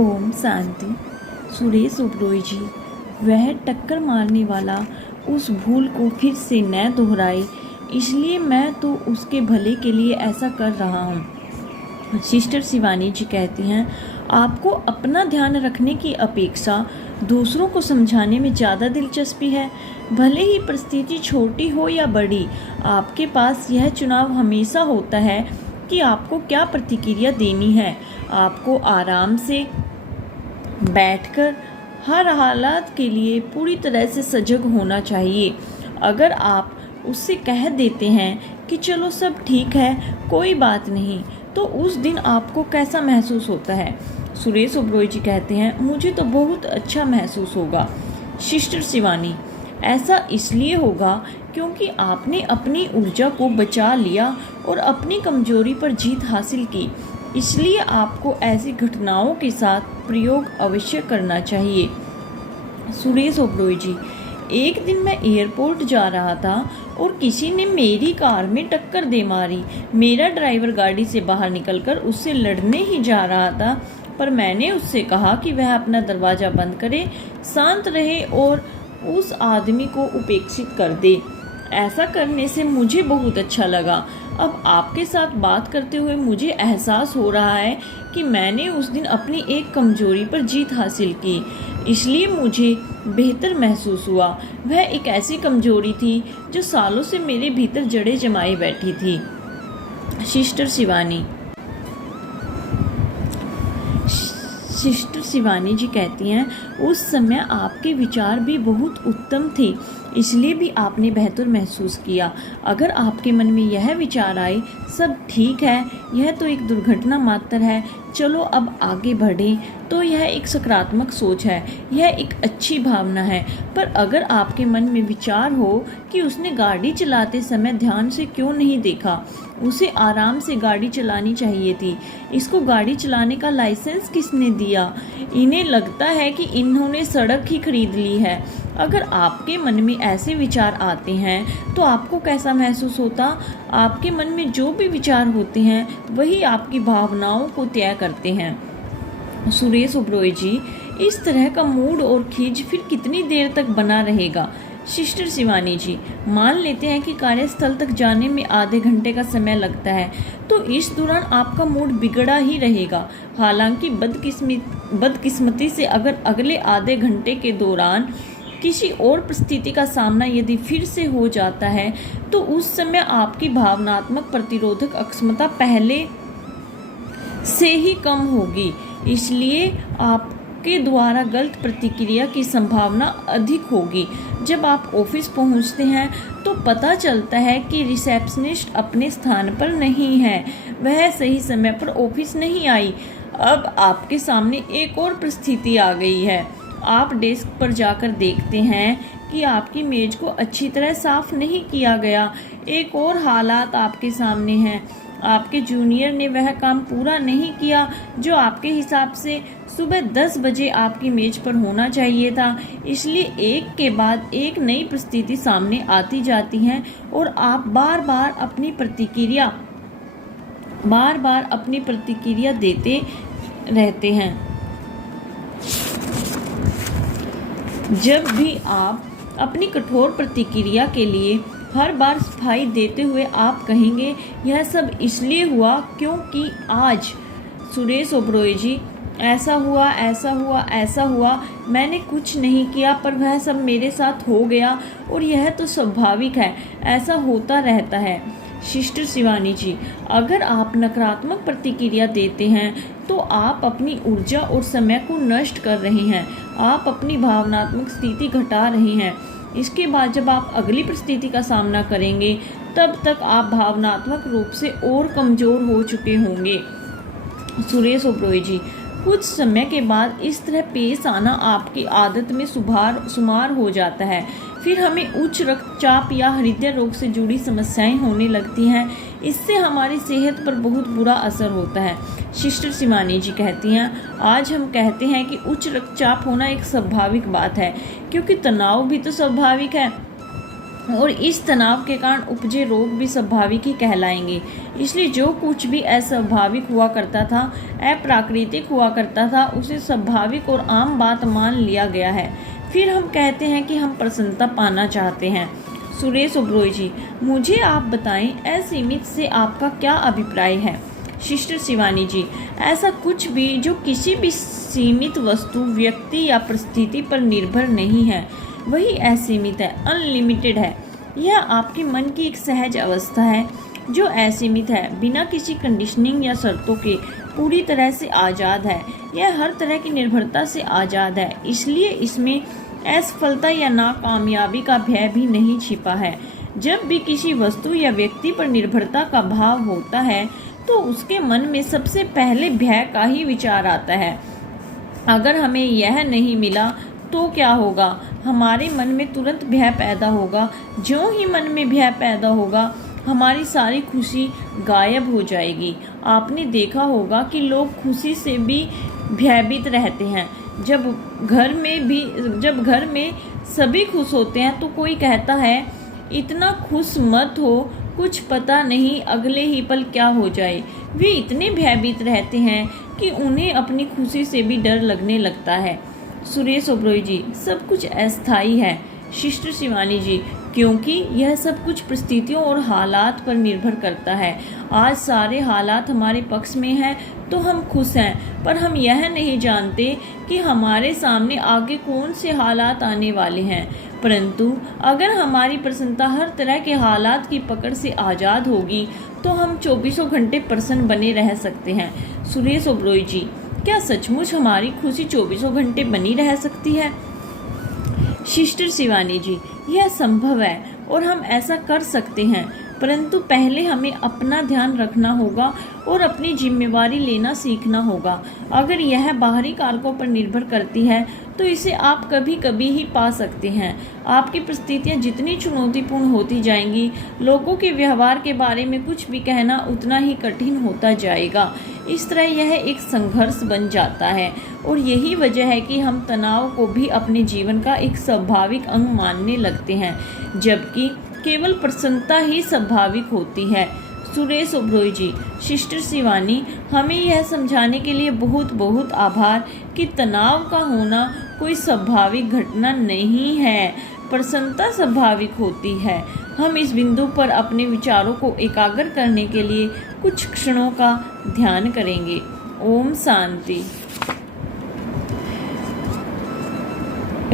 ओम शांति। सुरेश ओबरॉय जी, वह टक्कर मारने वाला उस भूल को फिर से न दोहराए, इसलिए मैं तो उसके भले के लिए ऐसा कर रहा हूँ। सिस्टर शिवानी जी कहती हैं, आपको अपना ध्यान रखने की अपेक्षा दूसरों को समझाने में ज़्यादा दिलचस्पी है। भले ही परिस्थिति छोटी हो या बड़ी, आपके पास यह चुनाव हमेशा होता है कि आपको क्या प्रतिक्रिया देनी है। आपको आराम से बैठकर हर हालात के लिए पूरी तरह से सजग होना चाहिए। अगर आप उससे कह देते हैं कि चलो सब ठीक है, कोई बात नहीं, तो उस दिन आपको कैसा महसूस होता है? सुरेश ओबरॉय जी कहते हैं, मुझे तो बहुत अच्छा महसूस होगा। सिस्टर शिवानी, ऐसा इसलिए होगा क्योंकि आपने अपनी ऊर्जा को बचा लिया और अपनी कमजोरी पर जीत हासिल की। इसलिए आपको ऐसी घटनाओं के साथ प्रयोग अवश्य करना चाहिए। सुरेश ओबरॉय जी, एक दिन मैं एयरपोर्ट जा रहा था और किसी ने मेरी कार में टक्कर दे मारी। मेरा ड्राइवर गाड़ी से बाहर निकलकर उससे लड़ने ही जा रहा था, पर मैंने उससे कहा कि वह अपना दरवाज़ा बंद करे, शांत रहे और उस आदमी को उपेक्षित कर दे। ऐसा करने से मुझे बहुत अच्छा लगा। अब आपके साथ बात करते हुए मुझे एहसास हो रहा है कि मैंने उस दिन अपनी एक कमजोरी पर जीत हासिल की, इसलिए मुझे बेहतर महसूस हुआ। वह एक ऐसी कमजोरी थी जो सालों से मेरे भीतर जड़ें जमाए बैठी थी। सिस्टर शिवानी जी कहती हैं, उस समय आपके विचार भी बहुत उत्तम थे, इसलिए भी आपने बेहतर महसूस किया। अगर आपके मन में यह विचार आए, सब ठीक है, यह तो एक दुर्घटना मात्र है, चलो अब आगे बढ़ें, तो यह एक सकारात्मक सोच है, यह एक अच्छी भावना है। पर अगर आपके मन में विचार हो कि उसने गाड़ी चलाते समय ध्यान से क्यों नहीं देखा, उसे आराम से गाड़ी चलानी चाहिए थी, इसको गाड़ी चलाने का लाइसेंस किसने दिया, इन्हें लगता है कि इन्होंने सड़क ही खरीद ली है। अगर आपके मन में ऐसे विचार आते हैं तो आपको कैसा महसूस होता? आपके मन में जो भी विचार होते हैं वही आपकी भावनाओं को तय करते हैं। सुरेश ओबरॉय जी, इस तरह का मूड और खींच फिर कितनी देर तक बना रहेगा? सिस्टर शिवानी जी, मान लेते हैं कि कार्यस्थल तक जाने में आधे घंटे का समय लगता है, तो इस दौरान आपका मूड बिगड़ा ही रहेगा। हालांकि बदकिस्मती से अगर अगले आधे घंटे के दौरान किसी और परिस्थिति का सामना यदि फिर से हो जाता है, तो उस समय आपकी भावनात्मक प्रतिरोधक अक्षमता पहले से ही कम होगी, इसलिए आपके द्वारा गलत प्रतिक्रिया की संभावना अधिक होगी। जब आप ऑफिस पहुंचते हैं तो पता चलता है कि रिसेप्शनिस्ट अपने स्थान पर नहीं है, वह सही समय पर ऑफिस नहीं आई। अब आपके सामने एक और परिस्थिति आ गई है। आप डेस्क पर जाकर देखते हैं कि आपकी मेज को अच्छी तरह साफ नहीं किया गया। एक और हालात आपके सामने हैं, आपके जूनियर ने वह काम पूरा नहीं किया जो आपके हिसाब से सुबह 10 बजे आपकी मेज पर होना चाहिए था। इसलिए एक के बाद एक नई परिस्थिति सामने आती जाती है और आप बार बार अपनी प्रतिक्रिया देते रहते हैं। जब भी आप अपनी कठोर प्रतिक्रिया के लिए हर बार सफाई देते हुए आप कहेंगे, यह सब इसलिए हुआ क्योंकि आज सुरेश ओबरॉय जी ऐसा हुआ, मैंने कुछ नहीं किया पर वह सब मेरे साथ हो गया और यह तो स्वाभाविक है, ऐसा होता रहता है। सिस्टर शिवानी जी, अगर आप नकारात्मक प्रतिक्रिया देते हैं तो आप अपनी ऊर्जा और समय को नष्ट कर रहे हैं, आप अपनी भावनात्मक स्थिति घटा रहे हैं। इसके बाद जब आप अगली परिस्थिति का सामना करेंगे, तब तक आप भावनात्मक रूप से और कमज़ोर हो चुके होंगे। सुरेश ओबरॉय जी, कुछ समय के बाद इस तरह पेश आना आपकी आदत में शुमार हो जाता है। फिर हमें उच्च रक्तचाप या हृदय रोग से जुड़ी समस्याएं होने लगती हैं। इससे हमारी सेहत पर बहुत बुरा असर होता है। सिस्टर शिवानी जी कहती हैं, आज हम कहते हैं कि उच्च रक्तचाप होना एक स्वाभाविक बात है, क्योंकि तनाव भी तो स्वाभाविक है। और इस तनाव के कारण उपजे रोग भी स्वाभाविक ही कहलाएंगे। इसलिए जो कुछ भी अस्वाभाविक हुआ करता था, अप्राकृतिक हुआ करता था, उसे स्वाभाविक और आम बात मान लिया गया है। फिर हम कहते हैं कि हम प्रसन्नता पाना चाहते हैं। सुरेश ओबरॉय जी, मुझे आप बताएं, असीमित से आपका क्या अभिप्राय है? सिस्टर शिवानी जी, ऐसा कुछ भी जो किसी भी सीमित वस्तु, व्यक्ति या परिस्थिति पर निर्भर नहीं है, वही असीमित है, अनलिमिटेड है। यह आपके मन की एक सहज अवस्था है जो असीमित है, बिना किसी कंडीशनिंग या शर्तों के पूरी तरह से आज़ाद है। यह हर तरह की निर्भरता से आज़ाद है, इसलिए इसमें असफलता या नाकामयाबी का भय भी नहीं छिपा है। जब भी किसी वस्तु या व्यक्ति पर निर्भरता का भाव होता है तो उसके मन में सबसे पहले भय का ही विचार आता है। अगर हमें यह नहीं मिला तो क्या होगा? हमारे मन में तुरंत भय पैदा होगा। ज्यों ही मन में भय पैदा होगा, हमारी सारी खुशी गायब हो जाएगी। आपने देखा होगा कि लोग खुशी से भी भयभीत रहते हैं। जब घर में सभी खुश होते हैं तो कोई कहता है, इतना खुश मत हो, कुछ पता नहीं अगले ही पल क्या हो जाए। वे इतने भयभीत रहते हैं कि उन्हें अपनी खुशी से भी डर लगने लगता है। सुरेश ओबरॉय जी, सब कुछ अस्थायी है। सिस्टर शिवानी जी, क्योंकि यह सब कुछ परिस्थितियों और हालात पर निर्भर करता है। आज सारे हालात हमारे पक्ष में हैं तो हम खुश हैं, पर हम यह नहीं जानते कि हमारे सामने आगे कौन से हालात आने वाले हैं। परंतु अगर हमारी प्रसन्नता हर तरह के हालात की पकड़ से आज़ाद होगी तो हम 24 घंटे प्रसन्न बने रह सकते हैं। सुरेश ओबरॉय जी, क्या सचमुच हमारी खुशी 24 घंटे बनी रह सकती है? सिस्टर शिवानी जी, यह संभव है और हम ऐसा कर सकते हैं, परंतु पहले हमें अपना ध्यान रखना होगा और अपनी जिम्मेवारी लेना सीखना होगा। अगर यह बाहरी कारकों पर निर्भर करती है तो इसे आप कभी कभी ही पा सकते हैं। आपकी परिस्थितियाँ जितनी चुनौतीपूर्ण होती जाएंगी, लोगों के व्यवहार के बारे में कुछ भी कहना उतना ही कठिन होता जाएगा। इस तरह यह एक संघर्ष बन जाता है और यही वजह है कि हम तनाव को भी अपने जीवन का एक स्वाभाविक अंग मानने लगते हैं, जबकि केवल प्रसन्नता ही स्वाभाविक होती है। सुरेश ओबरॉय जी, सिस्टर शिवानी, हमें यह समझाने के लिए बहुत बहुत आभार कि तनाव का होना कोई स्वाभाविक घटना नहीं है, प्रसन्नता स्वाभाविक होती है। हम इस बिंदु पर अपने विचारों को एकाग्र करने के लिए कुछ क्षणों का ध्यान करेंगे। ओम शांति।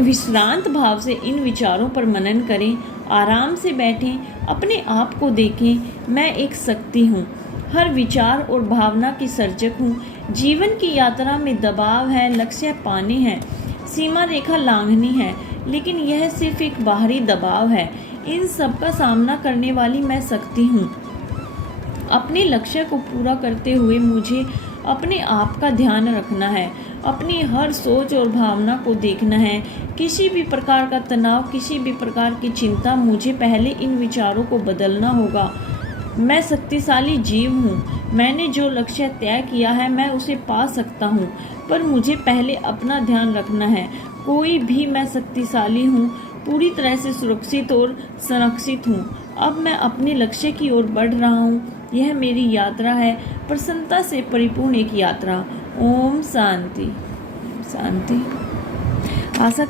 विश्रांत भाव से इन विचारों पर मनन करें। आराम से बैठें, अपने आप को देखें। मैं एक शक्ति हूँ, हर विचार और भावना की सर्जक हूँ। जीवन की यात्रा में दबाव है, लक्ष्य पाने हैं, सीमा रेखा लांघनी है, लेकिन यह सिर्फ एक बाहरी दबाव है। इन सब का सामना करने वाली मैं शक्ति हूँ। अपने लक्ष्य को पूरा करते हुए मुझे अपने आप का ध्यान रखना है, अपनी हर सोच और भावना को देखना है। किसी भी प्रकार का तनाव, किसी भी प्रकार की चिंता, मुझे पहले इन विचारों को बदलना होगा। मैं शक्तिशाली जीव हूँ, मैंने जो लक्ष्य तय किया है मैं उसे पा सकता हूँ, पर मुझे पहले अपना ध्यान रखना है। कोई भी मैं शक्तिशाली हूँ, पूरी तरह से सुरक्षित और संरक्षित हूँ। अब मैं अपने लक्ष्य की ओर बढ़ रहा हूँ। यह मेरी यात्रा है, प्रसन्नता से परिपूर्ण एक यात्रा। ओम शांति शांति। आशा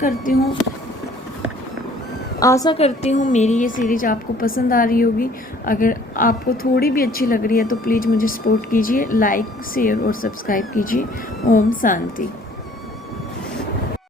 करती हूँ मेरी ये सीरीज आपको पसंद आ रही होगी। अगर आपको थोड़ी भी अच्छी लग रही है तो प्लीज़ मुझे सपोर्ट कीजिए, लाइक, शेयर और सब्सक्राइब कीजिए। ओम शांति।